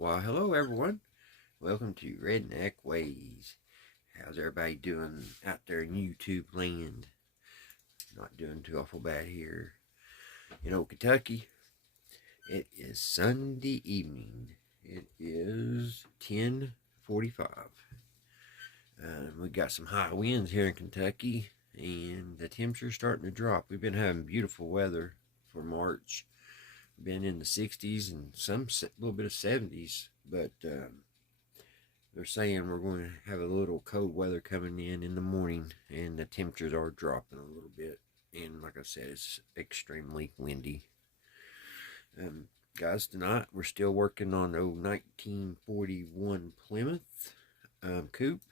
Well, hello everyone. Welcome to Redneck Ways. How's everybody doing out there in YouTube land? Not doing too awful bad here. Kentucky. It is Sunday evening. It is 10:45. We got some high winds here in Kentucky, and the temperature's starting to drop. We've been having beautiful weather for March. Been in the 60s and some little bit of 70s, but they're saying we're going to have a little cold weather coming in the morning, and the temperatures are dropping a little bit, and like I said, it's extremely windy. Guys, tonight we're still working on the 1941 Plymouth coupe.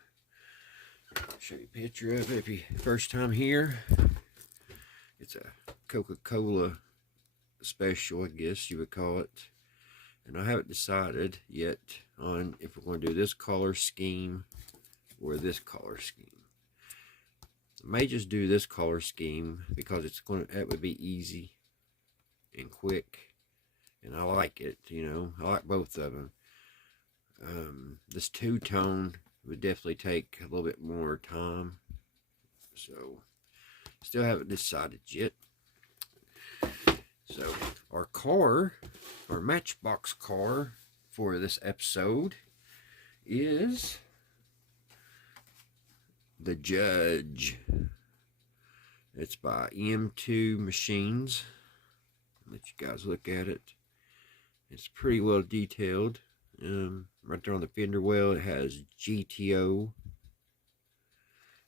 Show you a picture of it if you first time here. It's a Coca-Cola special, I guess you would call it, and I haven't decided yet on if we're going to do this color scheme or this color scheme. I may just do this color scheme because it would be easy and quick, and I like it. I like both of them. This two-tone would definitely take a little bit more time, so still haven't decided yet. So our matchbox car for this episode is the Judge. It's by M2 Machines. I'll let you guys look at it. It's pretty well detailed. Right there on the fender well, it has GTO.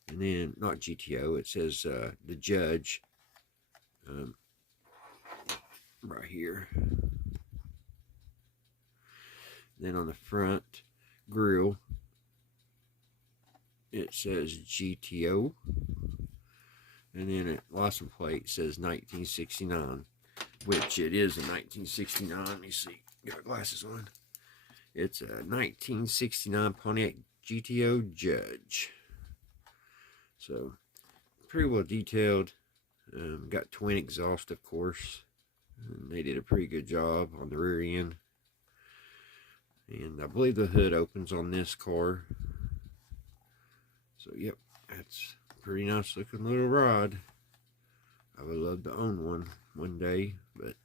And then, not GTO, it says the Judge. Right here. Then on the front grill, it says GTO, and then the license plate says 1969, which it is a 1969. Let me see, got my glasses on. It's a 1969 Pontiac GTO Judge. So pretty well detailed. Got twin exhaust, of course. And they did a pretty good job on the rear end. And I believe the hood opens on this car. So, yep, that's a pretty nice looking little rod. I would love to own one day, but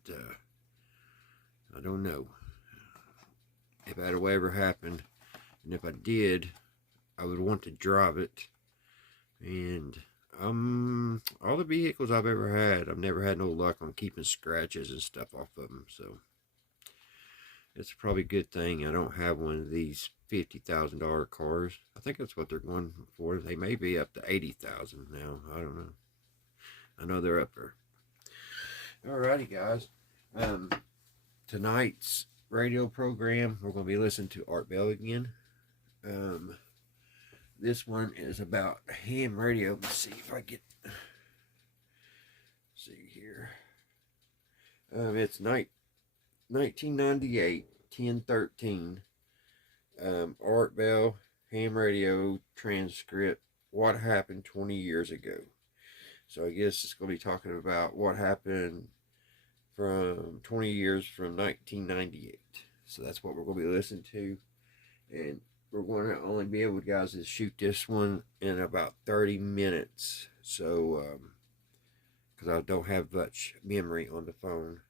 I don't know if that will ever happen. And if I did, I would want to drive it. And all the vehicles I've ever had, I've never had no luck on keeping scratches and stuff off of them, so it's probably a good thing I don't have one of these $50,000 cars. I think that's what they're going for. They may be up to $80,000 now. I don't know. I know they're up there. Alrighty, guys. Tonight's radio program, we're going to be listening to Art Bell again. This one is about ham radio. Let's see if I get. See here. It's 1998, 10/13. Art Bell ham radio transcript. What happened 20 years ago? So I guess it's going to be talking about what happened from 20 years from 1998. So that's what we're going to be listening to, and we're going to only be able, guys, to shoot this one in about 30 minutes. So, because I don't have much memory on the phone.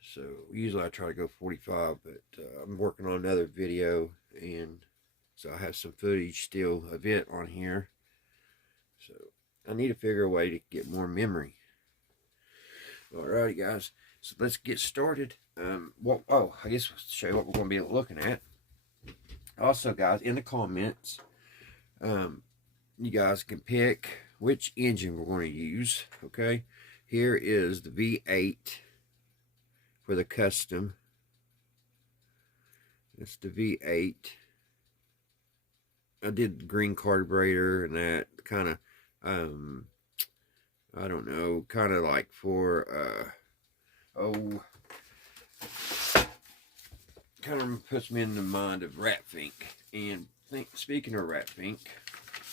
So, usually I try to go 45, but I'm working on another video, and so I have some footage still of it on here. So, I need to figure a way to get more memory. Alrighty, guys. So, let's get started. I guess I'll show you what we're going to be looking at. Also, guys, in the comments, you guys can pick which engine we're going to use, okay? Here is the V8 for the custom. That's the V8. I did the green carburetor and that kind of, I don't know, kind of like for, kind of puts me in the mind of Ratfink. And speaking of Ratfink,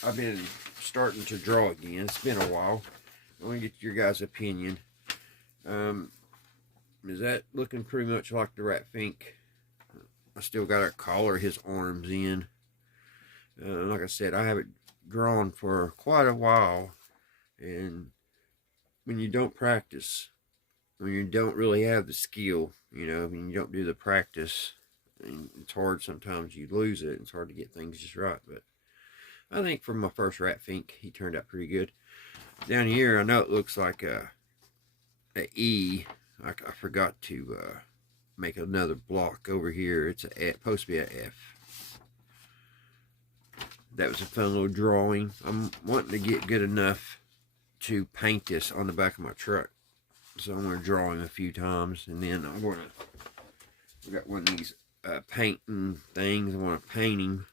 I've been starting to draw again. It's been a while. I want to get your guys' opinion. Is that looking pretty much like the Ratfink I still got to collar his arms in. Like I said, I haven't drawn for quite a while, and when you don't practice, when you don't really have the skill, you know, when you don't do the practice, and it's hard sometimes. You lose it. It's hard to get things just right. But I think for my first rat fink, he turned out pretty good. Down here, I know it looks like a E. I forgot to make another block over here. It's supposed to be a F. That was a fun little drawing. I'm wanting to get good enough to paint this on the back of my truck. So I'm going to draw him a few times, and then I'm going to, we got one of these painting things. I want to paint him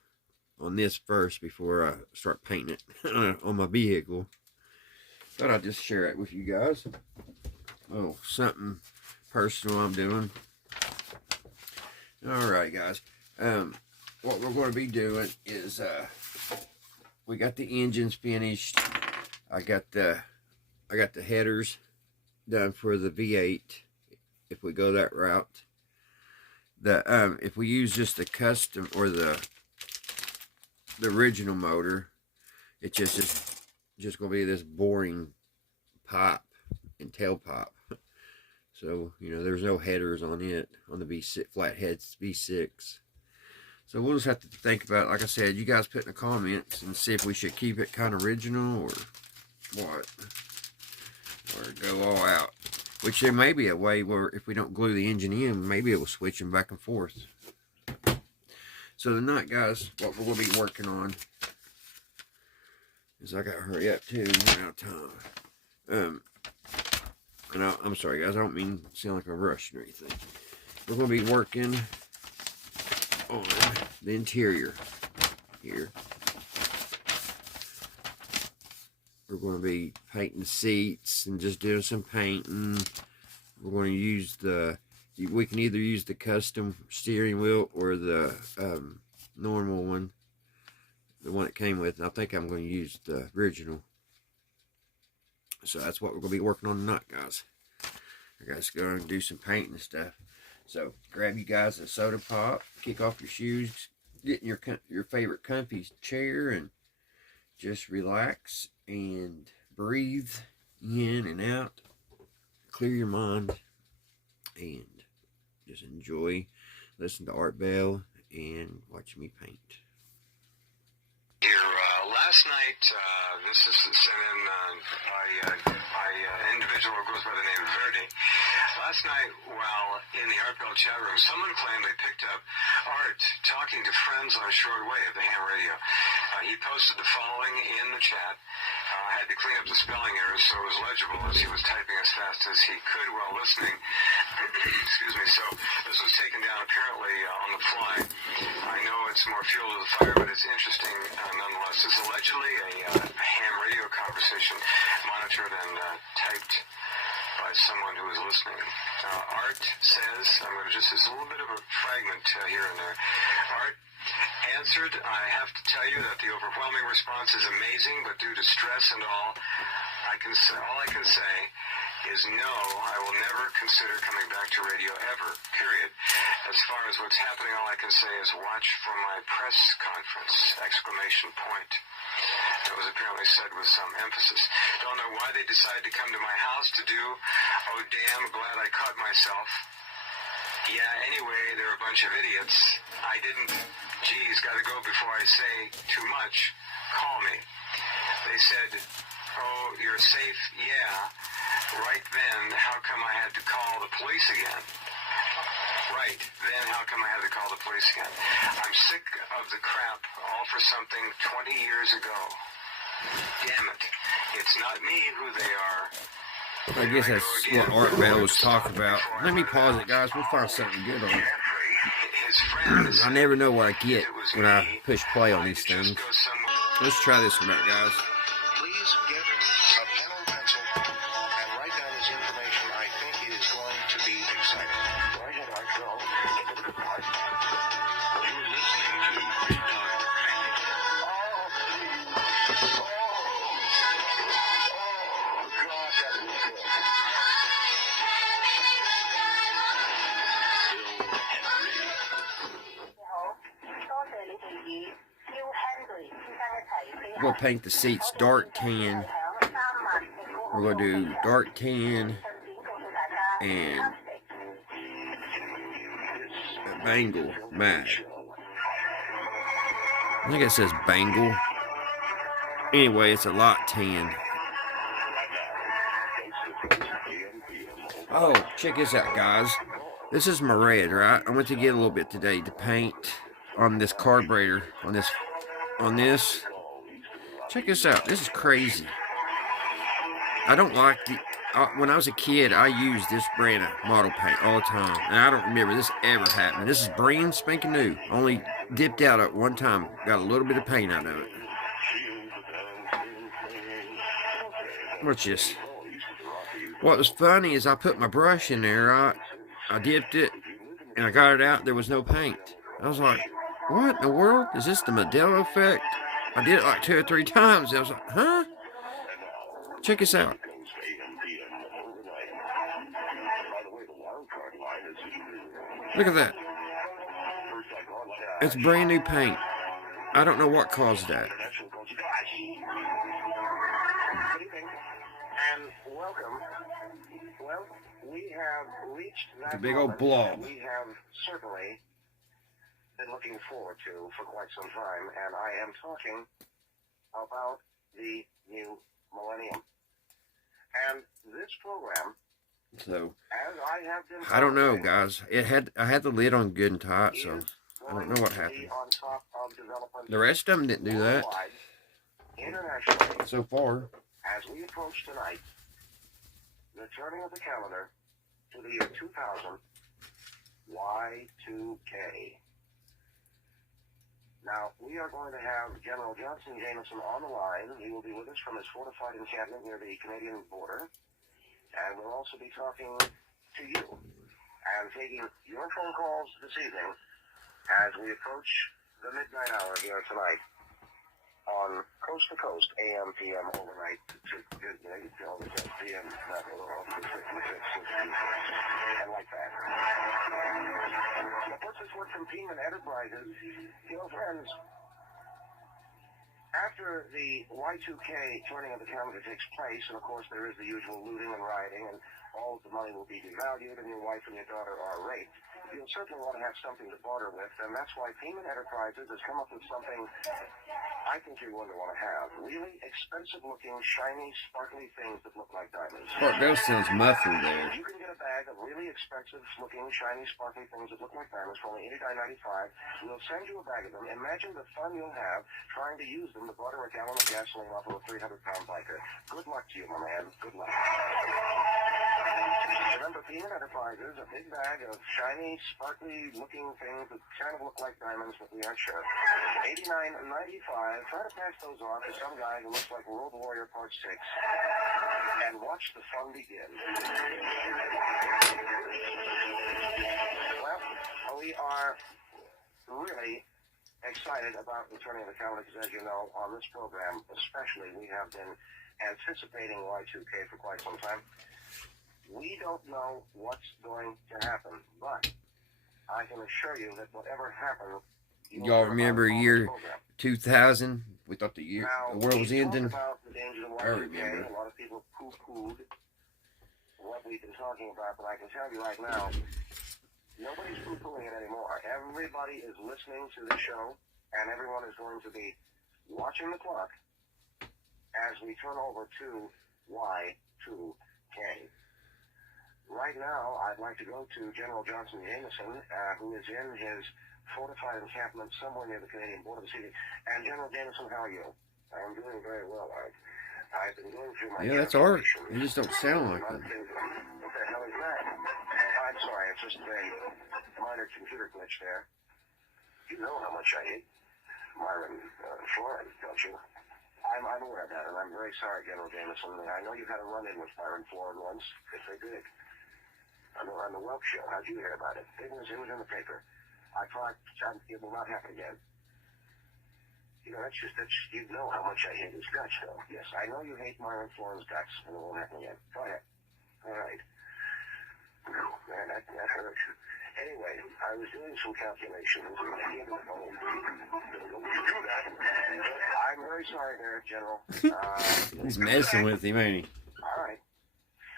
on this first before I start painting it on my vehicle. Thought I'd just share it with you guys. Oh, something personal I'm doing. Alright, guys. What we're going to be doing is we got the engines finished. I got the headers done for the V8 if we go that route. If we use just the custom or the original motor, it's just gonna be this boring pipe and tailpipe. So, you know, there's no headers on it, on the V6 flatheads V6. So we'll just have to think about it. Like I said, you guys put in the comments and see if we should keep it kind of original or what, or go all out. Which there may be a way where if we don't glue the engine in, maybe it will switch them back and forth. So tonight, guys, what we're going to be working on is I got to hurry up too, run out of time. And I'm sorry, guys, I don't mean to sound like I'm rushing or anything. We're going to be working on the interior here. We're going to be painting the seats and just doing some painting. We're going to use we can either use the custom steering wheel or the normal one, the one it came with. And I think I'm going to use the original. So that's what we're going to be working on tonight, guys. I guys going to do some painting and stuff. So grab you guys a soda pop, kick off your shoes, get in your favorite comfy chair, and just relax and breathe in and out. Clear your mind and just enjoy. Listen to Art Bell and watch me paint. Here, last night, this is sent in by an individual who goes by the name Verdi. Last night, while in the Art Bell chat room, someone claimed they picked up Art talking to friends on shortwave, the ham radio. He posted the following in the chat. I had to clean up the spelling errors so it was legible as he was typing as fast as he could while listening. Excuse me. So this was taken down apparently on the fly. I know it's more fuel to the fire, but it's interesting nonetheless. It's allegedly a ham radio conversation monitored and typed by someone who was listening. Art says, it's a little bit of a fragment here and there. Art answered, I have to tell you that the overwhelming response is amazing, but due to stress and all I can say is no, I will never consider coming back to radio ever, period. As far as what's happening, all I can say is watch for my press conference, exclamation point. That was apparently said with some emphasis. Don't know why they decided to come to my house to do, oh damn, glad I caught myself. Yeah, anyway, they're a bunch of idiots. I didn't, geez, gotta go before I say too much. Call me. They said, oh, you're safe, yeah. Right then, how come I had to call the police again? Right, then how come I had to call the police again? I'm sick of the crap, all for something 20 years ago. Damn it. It's not me who they are. I guess that's what Art Bell was talking about. Let me pause it, guys. We'll find something good on it. I never know what I get when I push play on these things. Let's try this one out, guys. Please get a pen and pencil and write down this information. I think it is going to be exciting. Go ahead, Art. Go. You're listening to Red Dog. we're going to paint the seats dark tan. We're going to do dark tan and a Bengal matte. I think it says Bengal. Anyway, it's a lot tan. Oh, check this out, guys. This is my red, right? I went to get a little bit today to paint on this carburetor, on this. Check this out. This is crazy. I don't like the... when I was a kid, I used this brand of model paint all the time. And I don't remember this ever happening. This is brand spanking new. Only dipped out at one time. Got a little bit of paint out of it. What's this? What was funny is I put my brush in there. I dipped it. And I got it out. There was no paint. I was like, what in the world? Is this the Modelo effect? I did it like 2 or 3 times. I was like, huh? Check this out. Look at that. It's brand new paint. I don't know what caused that. And welcome. Well, we have reached that It's a big old blob. we have certainly been looking forward to for quite some time, and I am talking about the new millennium. And this program, So, as I have been I don't know, guys. I had the lid on good and tight, so I don't know what happened. on top of development The rest of them didn't do that worldwide, internationally, so far. as we approach tonight, the turning of the calendar to the year 2000, Y2K. Now, we are going to have General Johnson Jameson on the line. He will be with us from his fortified encampment near the Canadian border. And we'll also be talking to you and taking your phone calls this evening as we approach the midnight hour here tonight on Coast to Coast, AM, PM, overnight, PM, and like that. But what's this word from Plymouth Enterprises? You know, friends, after the Y2K turning of the calendar takes place, and of course there is the usual looting and rioting, and all of the money will be devalued, and your wife and your daughter are raped, you'll certainly want to have something to barter with, and that's why Plymouth Enterprises has come up with something I think you're going to want to have. Really expensive-looking, shiny, sparkly things that look like diamonds. Oh, that sounds muffled there. You can get a bag of really expensive-looking, shiny, sparkly things that look like diamonds for only $89.95. We'll send you a bag of them. Imagine the fun you'll have trying to use them to butter a gallon of gasoline off of a 300-pound biker. Good luck to you, my man. Good luck. Remember, Plymouth Enterprises, a big bag of shiny, sparkly-looking things that kind of look like diamonds, but we aren't sure. $89.95. Try to pass those off to some guy who looks like Road Warrior Part 6. And watch the fun begin. Well, we are really excited about the turning of the calendar because, as you know, on this program especially, we have been anticipating Y2K for quite some time. We don't know what's going to happen, but I can assure you that whatever happens, Y'all remember year 2000? We thought the world was ending. I remember. A lot of people poo-pooed what we've been talking about, but I can tell you right now, nobody's poo-pooing it anymore. Everybody is listening to the show, and everyone is going to be watching the clock as we turn over to Y2K. Right now, I'd like to go to General Johnson Jameson, who is in his fortified encampment somewhere near the Canadian border this evening. And General Jameson, how are you? I'm doing very well, Art. I've been going through my... Yeah, that's art. You just don't sound like What them. the hell is that? I'm sorry, it's just a minor computer glitch there. You know how much I hate Myron Florence, don't you? I'm aware of that, and I'm very sorry, General Jameson. I know you had a run-in with Myron Florence once. It's a big. On the Welk show. How'd you hear about it? It was in the paper. I thought it will not happen again. You know, that's you know how much I hate his guts, though. Yes, I know you hate Myron Floren's guts, and it won't happen again. Go ahead. All right. Man, that hurts. Anyway, I was doing some calculations. You do that. I'm very sorry there, General. He's messing with him, ain't he? All right.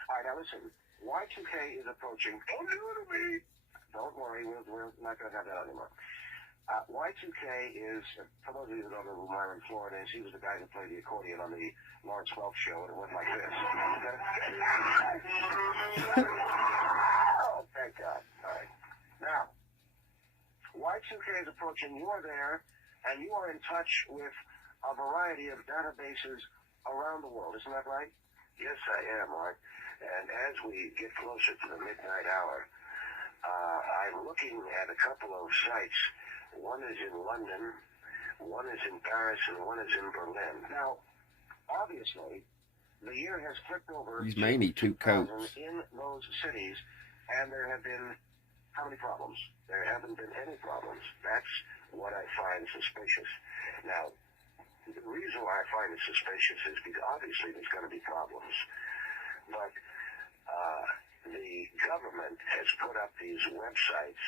All right, now listen. Y2K is approaching. Don't do it to me. Don't worry, we're not going to have that anymore. Y2K is, for those of you who don't know who Myron Florida is, he was the guy who played the accordion on the Lawrence Welk show, and it went like this. Oh, thank God. All right. Now, Y2K is approaching. You are there, and you are in touch with a variety of databases around the world. Isn't that right? Yes, I am, Mark. And as we get closer to the midnight hour, I'm looking at a couple of sites. One is in London, one is in Paris, and one is in Berlin. Now, obviously, the year has flipped over. He's mainly two coats. In those cities, and there have been how many problems? There haven't been any problems. That's what I find suspicious. Now, the reason why I find it suspicious is because obviously there's going to be problems, but the government has put up these websites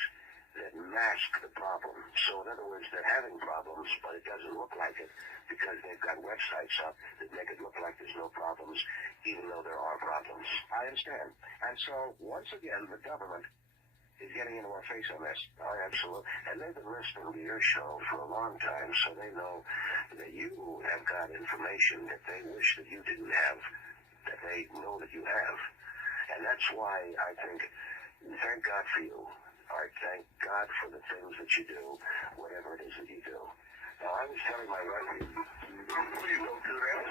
that mask the problem. So in other words, they're having problems, but it doesn't look like it because they've got websites up that make it look like there's no problems, even though there are problems. I understand. And so, once again, the government is getting into our face on this. Oh, absolutely. And they've been listening to your show for a long time, so they know that you have got information that they wish that you didn't have, that they know that you have. And that's why I think, thank God for you. All right, thank God for the things that you do, whatever it is that you do. Now, I was telling my wife, please don't do that.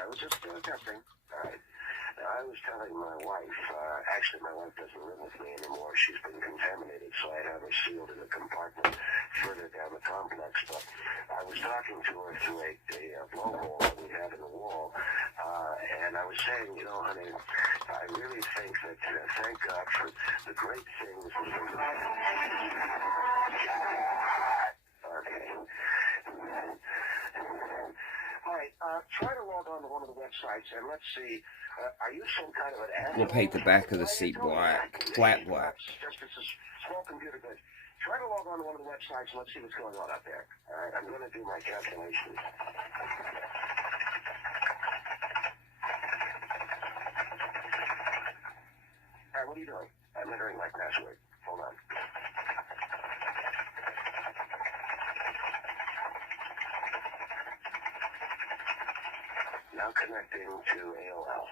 I was just testing. All right. Now, I was telling my wife, actually, my wife doesn't live with me anymore. She's been contaminated, so I have her sealed in a compartment further down the complex. But I was talking to her through a blowhole that we have in the wall, and I was saying, you know, honey, I really think that, thank God for the great things. Okay. All right, try to log on to one of the websites and let's see. Are you some kind of an asshole? We'll paint the back of the seat black, flat black. Just it's a small computer glitch. Try to log on to one of the websites and let's see what's going on out there. All right, I'm going to do my calculations. All right, what are you doing? I'm entering my password. Hold on. Now connecting to AOL.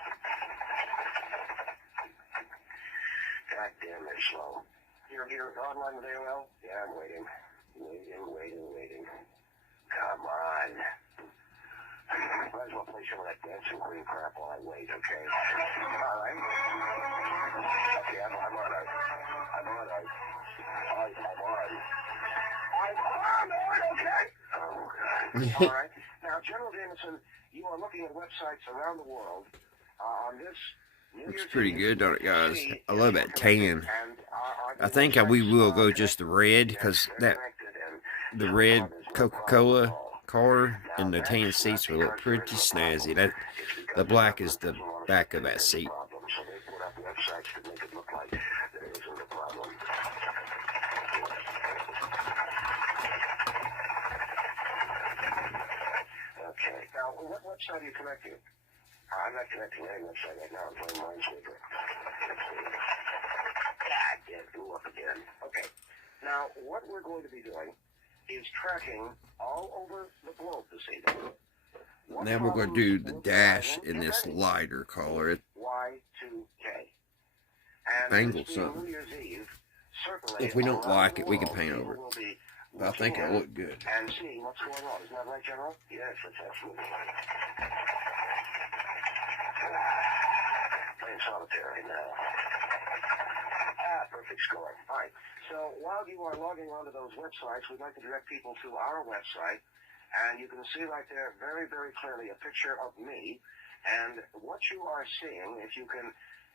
God damn, they're slow. You're online with AOL? Yeah, I'm waiting. Waiting. Come on. Might as well play some of that Dancing Queen crap while I wait, okay? All right. Okay, I'm on. Okay? Oh, God. All right. Now, General Jameson, you are looking at websites around the world on this. Looks pretty good, don't it, guys? I love that tan. I think we will go just the red, because the red Coca-Cola car and the tan seats will look pretty snazzy. The black is the back of that seat. Okay, now what website are you connecting? I'm not connecting any website right now. I'm playing Minesweeper. God damn, blew up again. Okay. Now, what we're going to be doing is tracking all over the globe this evening. Now we're going to do the dash in this lighter color. Y2K. Angle something. If we don't like it, we can paint over it. But I think it'll look good. And see what's going on. Isn't that right, General? Yes, that's absolutely right. Playing solitaire right now. Perfect score. All right. So while you are logging onto those websites, we'd like to direct people to our website. And you can see right there very, very clearly a picture of me. And what you are seeing, if you can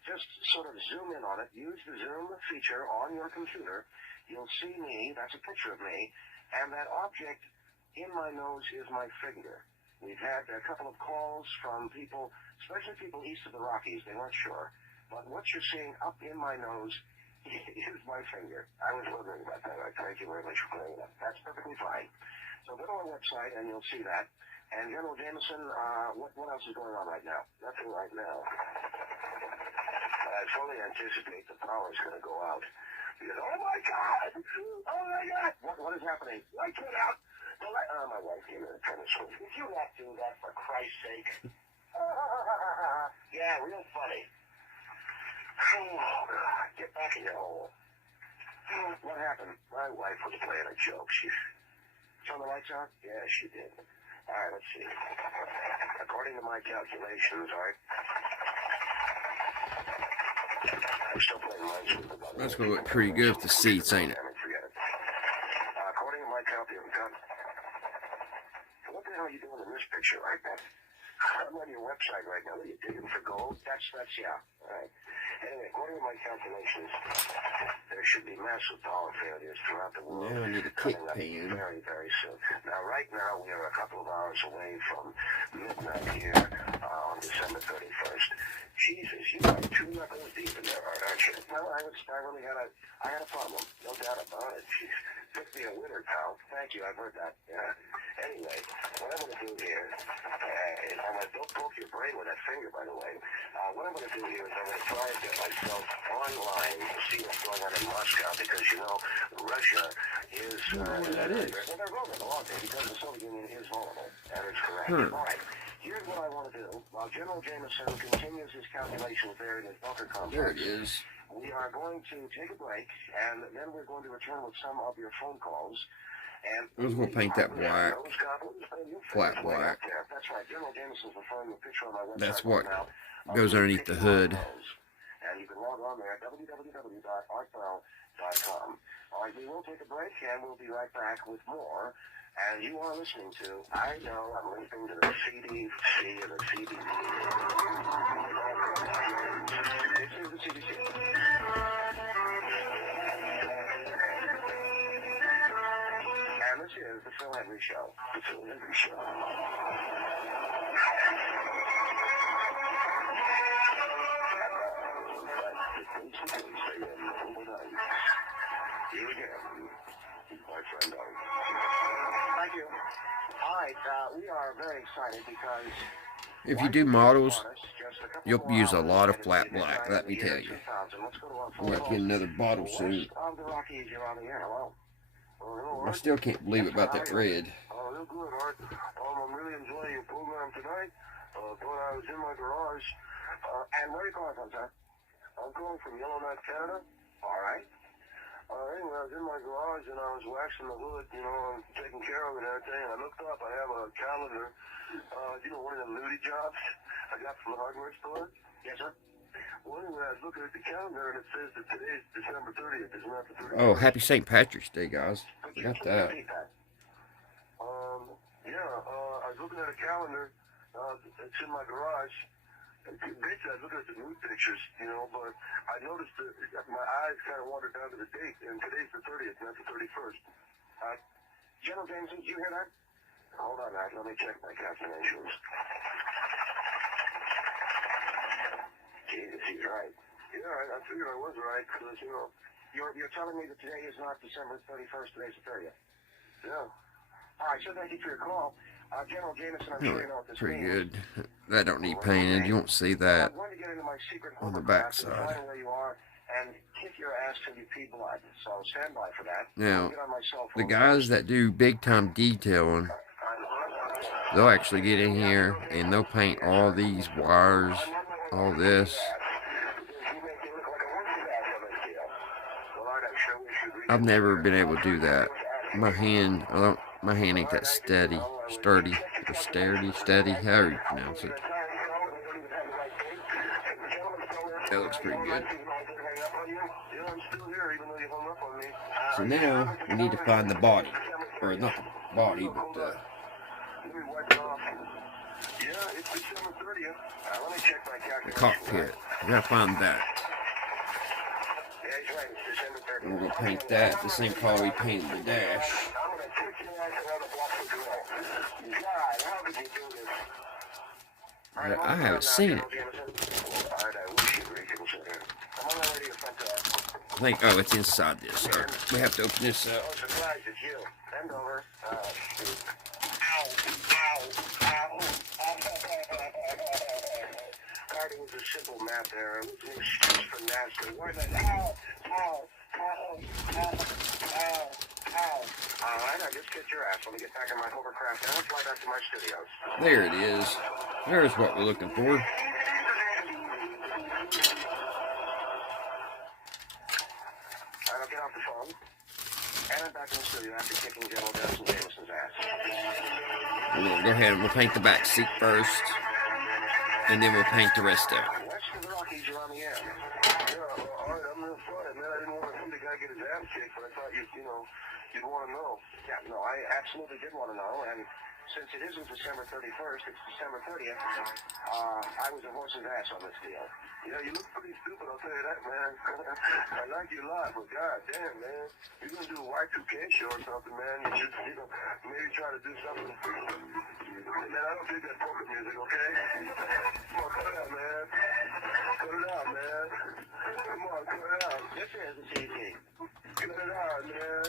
just sort of zoom in on it, use the zoom feature on your computer, you'll see me. That's a picture of me. And that object in my nose is my finger. We've had a couple of calls from people, especially people east of the Rockies. They weren't sure. But what you're seeing up in my nose Use my finger. I was wondering about that. Thank you very much for clearing that. That's perfectly fine. So go to our website and you'll see that. And General Jameson, what else is going on right now? Nothing right now. I fully anticipate the power is going to go out. Because, oh my God! Oh my God! What is happening? Lights went out! My wife came in and turned the switch. Would you not do that, for Christ's sake? Yeah, real funny. Oh, God. Get back in your hole. What happened? My wife was playing a joke. She turned the lights out? Yeah, she did. All right, let's see. According to my calculations, all right. I'm still playing Minesweeper. That's going to look pretty good with the seats, ain't it? Forget it. According to my calculations, what the hell are you doing in this picture, right? I'm on your website right now. What are you digging for gold? That's yeah. All right. Anyway, according to my calculations, there should be massive power failures throughout the world. Now I need a kick coming up pan. very, very soon. Now, right now, we are a couple of hours away from midnight here on December 31st. Jesus, you are 2 knuckles deep in there, aren't you? Well, I really had a problem. No doubt about it. Jeez. Took me a winner, pal. Thank you. I've heard that. Yeah. Anyway, what I'm going to do here, and don't poke your brain with that finger, by the way. What I'm going to do here is I'm going to try and get myself online to see what's going on in Moscow, because, you know, Russia is... I don't know where that is. Well, they're vulnerable, aren't they? Because the Soviet Union is vulnerable. That is correct. All right. Here's what I want to do. While General Jameson continues his calculations there in his bunker complex... There it is. We are going to take a break, and then we're going to return with some of your phone calls. And I was going to paint that black, flat black. That's right. General Jameson's referring to a picture on my website. That's what now goes underneath the hood. And you can log on there at www.artbell.com. All right, we will take a break, and we'll be right back with more. And you are listening to, I know, I'm listening to the CDC and the CDC. This is the CDC. And this is the Phil Henry Show. The Phil Henry Show. Here we go. My friend, thank you. All right, we are very excited because if you do models, you'll use a lot of flat black, let me tell you. I might get another bottle soon. I still can't believe about that red. Real good, Art. I'm really enjoying your program tonight. Thought I was in my garage. And where are you calling from, sir? I'm calling from Yellowknife, Canada. All right. Anyway, I was in my garage and I was waxing the hood, you know, and taking care of it and everything. And I looked up, I have a calendar, you know, one of them nudie jobs I got from the hardware store. Yes, sir. Well, anyway, I was looking at the calendar and it says that today's December 30th, is not the 31st. Oh, happy St. Patrick's Day, guys. Forgot that. I was looking at a calendar, it's in my garage. Basically, I was looking at the nude pictures, you know, but I noticed that my eyes kind of wandered down to the date, and today's the 30th, not the 31st. General Jameson, did you hear that? Hold on, Matt. Let me check my calculations. Jesus, he's right. Yeah, I figured I was right, because, you know... You're telling me that today is not December 31st, today's the 30th? Yeah. All right, so thank you for your call. General Jameson, I'm sure you know what this Pretty means. good. That don't need painted. You won't see that on the back side. And kick your ass till you pee blood. So stand by for that. Now, the guys that do big time detailing, they'll actually get in here and they'll paint all these wires, all this. I've never been able to do that. My hand ain't that sturdy, however you pronounce it. That looks pretty good. So now we need to find the body, or not the body, but the cockpit. We gotta find that. And we're gonna paint that the same color we painted the dash. I haven't seen it. think, oh, it's inside this. All right, we have to open this up. Oh, surprise, it's you. Bend over. Shoot. Ow, ow, ow. God, it was a simple math error. It was an excuse for NASA. Why the ow, ow, ow, ow, ow, ow. All right, now just get your ass. Let me get back in my hovercraft now and fly back to my studios. There it is. There's what we're looking for. All right, I'll get off the phone. And I'm back in the studio after kicking General Jameson's ass. We'll go ahead and we'll paint the back seat first. And then we'll paint the rest of it. West of the Rockies, you're on the air. Yeah, all right, I'm real sorry, man. I didn't want to see the guy get his ass kicked, but I thought you'd want to know. Yeah, no, I absolutely did want to know, and since it isn't December 31st, it's December 30th, I was a horse's ass on this deal. You know, you look pretty stupid, I'll tell you that, man. I like you a lot, but god damn, man. You're going to do a Y2K show or something, man. You should, maybe try to do something. Man, I don't think that polka music, okay? Come on, cut it out, man. Cut it out, man. Come on, cut it out. This is the CD. Cut it out, man.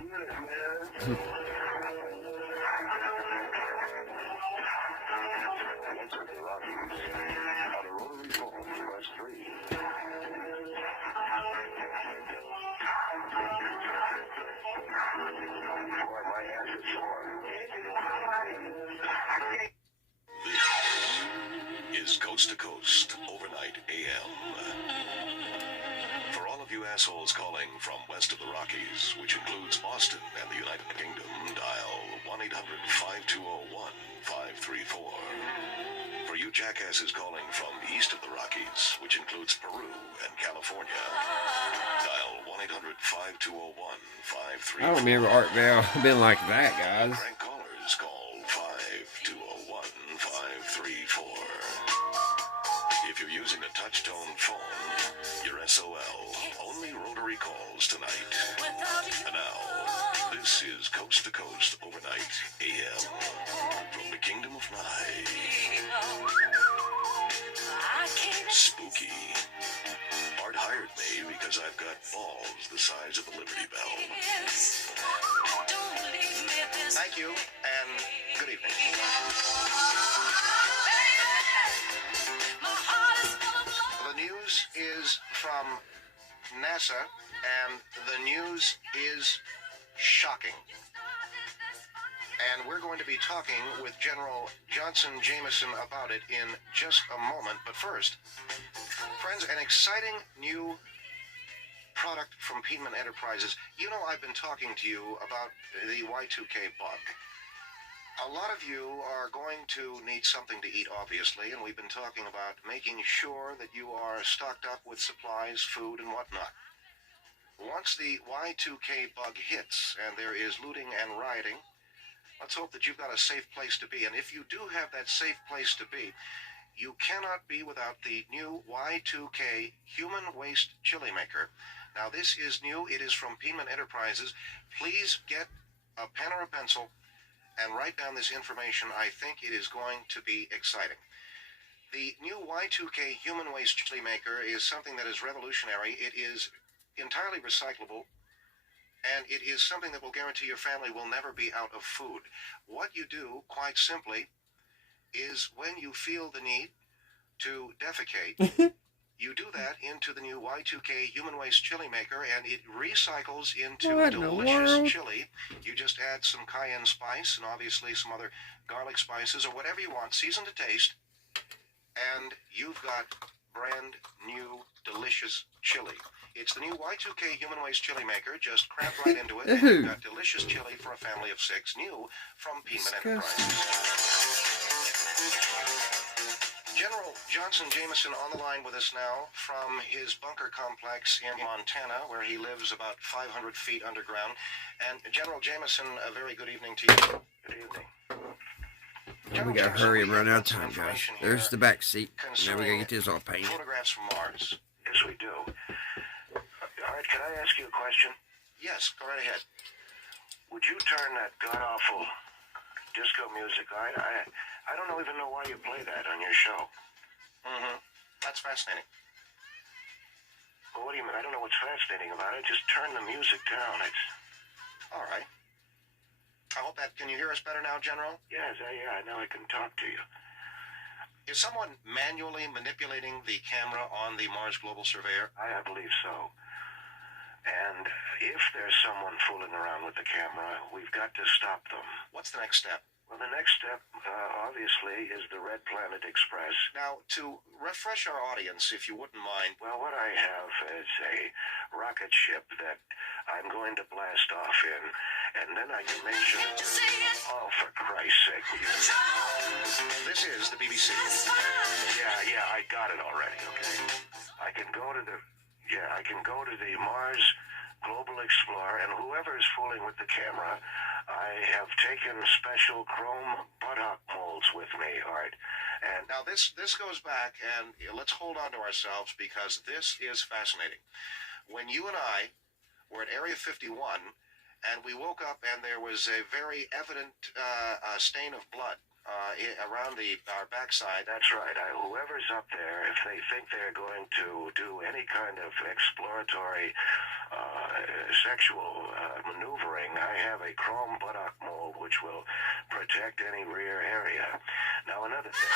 Get it, man. West of the Rockies. On a rotary phone, press 3. Boy, my ass is sore. This is Coast to Coast, Overnight AM. For all of you assholes calling from west of the Rockies, which includes Boston and the United Kingdom, dial 1-800-5201-534. For you jackasses calling from east of the Rockies, which includes Peru and California, dial 1-800-5201-534. I don't remember Art Bell being like that, guys. Prank callers call 5201-534. If you're using a touch-tone phone, you're SOL. Only rotary calls tonight. And now, this is Coast to Coast Overnight AM from the Kingdom of Nye. Spooky. Art hired me because I've got balls the size of a Liberty Bell. Thank you, and good evening. The news is from NASA, and the news is shocking. And we're going to be talking with General Johnson Jameson about it in just a moment. But first, friends, an exciting new product from Piedmont Enterprises. You know, I've been talking to you about the Y2K bug. A lot of you are going to need something to eat, obviously, and we've been talking about making sure that you are stocked up with supplies, food, and whatnot. Once the Y2K bug hits and there is looting and rioting, let's hope that you've got a safe place to be. And if you do have that safe place to be, you cannot be without the new Y2K Human Waste Chili Maker. Now, this is new. It is from Piedmont Enterprises. Please get a pen or a pencil and write down this information. I think it is going to be exciting. The new Y2K Human Waste Chili Maker is something that is revolutionary. It is entirely recyclable, and it is something that will guarantee your family will never be out of food. What you do, quite simply, is when you feel the need to defecate, you do that into the new Y2K Human Waste Chili Maker, and it recycles into What in the delicious world? chili. You just add some cayenne spice and obviously some other garlic spices or whatever you want, season to taste, and you've got brand new delicious chili. It's the new Y2K Human Waste Chili Maker. Just crap right into it, and you've got delicious chili for a family of 6, new from Piedmont Enterprises. General Johnson Jameson on the line with us now from his bunker complex in Montana, where he lives about 500 feet underground. And General Jameson, a very good evening to you. Good evening. We gotta hurry and run out of time, guys. There's the back seat. Now we gotta get this all painted. Photographs from Mars. Yes, we do. All right, can I ask you a question? Yes, go right ahead. Would you turn that god-awful disco music? I don't even know why you play that on your show. Mm-hmm. That's fascinating. Well, what do you mean? I don't know what's fascinating about it. Just turn the music down. It's... All right. I hope that... Can you hear us better now, General? Yes, yeah, now I can talk to you. Is someone manually manipulating the camera on the Mars Global Surveyor? I believe so. And if there's someone fooling around with the camera, we've got to stop them. What's the next step? Well, the next step, obviously, is the Red Planet Express. Now, to refresh our audience, if you wouldn't mind... Well, what I have is a rocket ship that I'm going to blast off in, and then I can make sure... Oh, for Christ's sake, will you... This is the BBC. Yeah, I got it already, okay? I can go to the Mars Global Explorer, and whoever is fooling with the camera, I have taken special chrome buttock molds with me, Art. And now this goes back, and let's hold on to ourselves, because this is fascinating. When you and I were at Area 51, and we woke up, and there was a very evident stain of blood around our backside. That's right. Whoever's up there, if they think they're going to do any kind of exploratory sexual maneuvering, I have a chrome buttock mold which will protect any rear area. Now, another thing.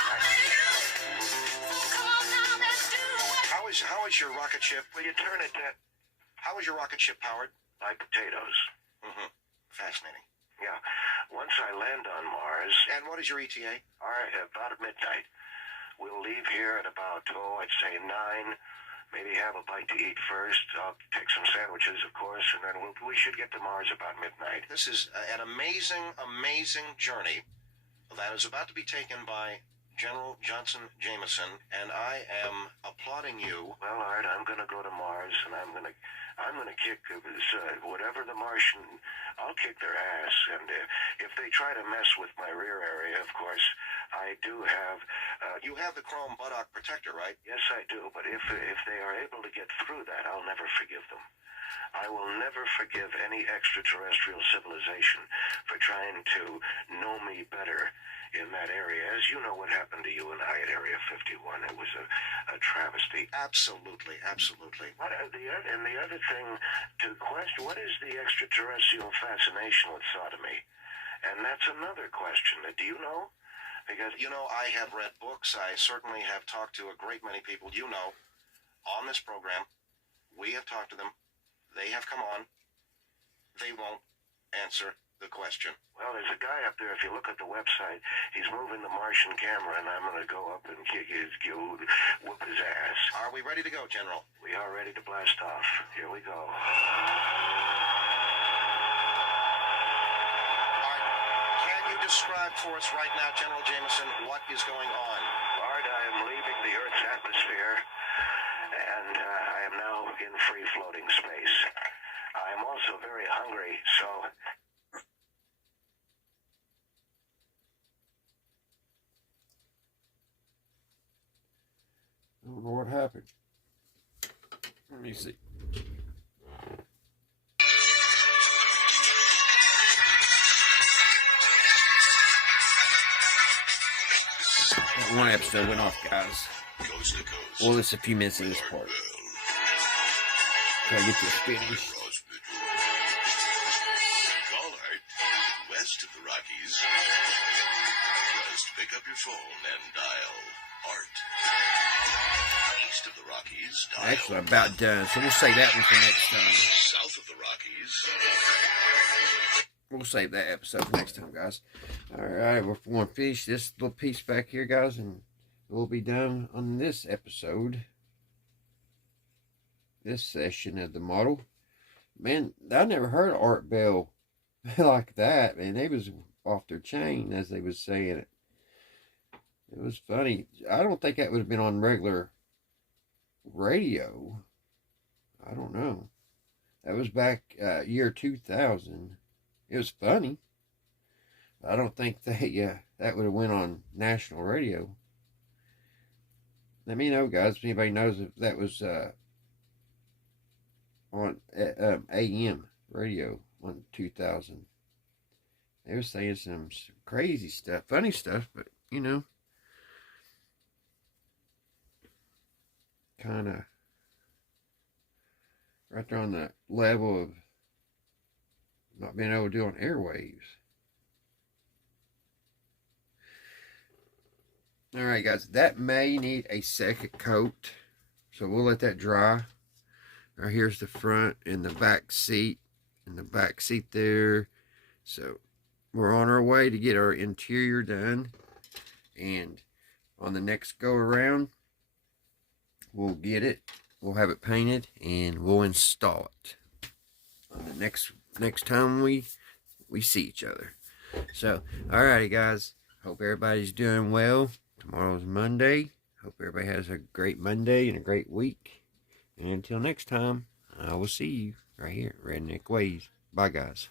How is your rocket ship? Will you turn it down? How is your rocket ship powered? Like potatoes. Mm-hmm. Fascinating. Yeah. Once I land on Mars... And what is your ETA? All right, about midnight. We'll leave here at about, I'd say 9. Maybe have a bite to eat first. I'll take some sandwiches, of course, and then we should get to Mars about midnight. This is an amazing, amazing journey that is about to be taken by General Johnson Jameson, and I am applauding you. Well, Art, I'm going to go to Mars, and I'm going to kick whatever the Martian... I'll kick their ass, and if they try to mess with my rear area, of course, I do have... You have the chrome buttock protector, right? Yes, I do, but if they are able to get through that, I'll never forgive them. I will never forgive any extraterrestrial civilization for trying to know me better in that area. As you know what happened to you and I at Area 51. It was a travesty. Absolutely, absolutely. The other thing to question, what is the extraterrestrial fascination with sodomy? And that's another question. Do you know? Because, you know, I have read books. I certainly have talked to a great many people. You know, on this program, we have talked to them. They have come on. They won't answer the question. Well, there's a guy up there, if you look at the website, he's moving the Martian camera, and I'm going to go up and whoop his ass. Are we ready to go, General? We are ready to blast off. Here we go. All right. Can you describe for us right now, General Jameson, what is going on? Art, I am leaving the Earth's atmosphere, and I am now in free-floating space. I am also very hungry, so... I don't know what happened. Let me see. That one episode went off, guys. Coast to coast. Well, it's a few minutes of this part. Try to get this finished. Caller, west of the Rockies. Just pick up your phone and dial Art. East of the Rockies, dial... Actually, I'm about done, so we'll save that one for next time. South of the Rockies. We'll save that episode for next time, guys. Alright, we're going to finish this little piece back here, guys, and we'll be done on this episode. This session of the model. Man, I never heard Art Bell like that, man. They was off their chain, as they was saying it. It was funny. I don't think that would have been on regular radio. I don't know. That was back year 2000. It was funny. I don't think that would have went on national radio. Let me know, guys, if anybody knows if that was on AM radio on 2000. They were saying some crazy stuff, funny stuff, but you know, kind of right there on the level of not being able to do on airwaves. Alright guys, that may need a second coat. So we'll let that dry. Right here's the front and the back seat. And the back seat there. So we're on our way to get our interior done. And on the next go around, we'll get it. We'll have it painted and we'll install it. On the next time we see each other. So, alrighty guys. Hope everybody's doing well. Tomorrow's Monday. Hope everybody has a great Monday and a great week. And until next time, I will see you right here at Redneck Ways. Bye, guys.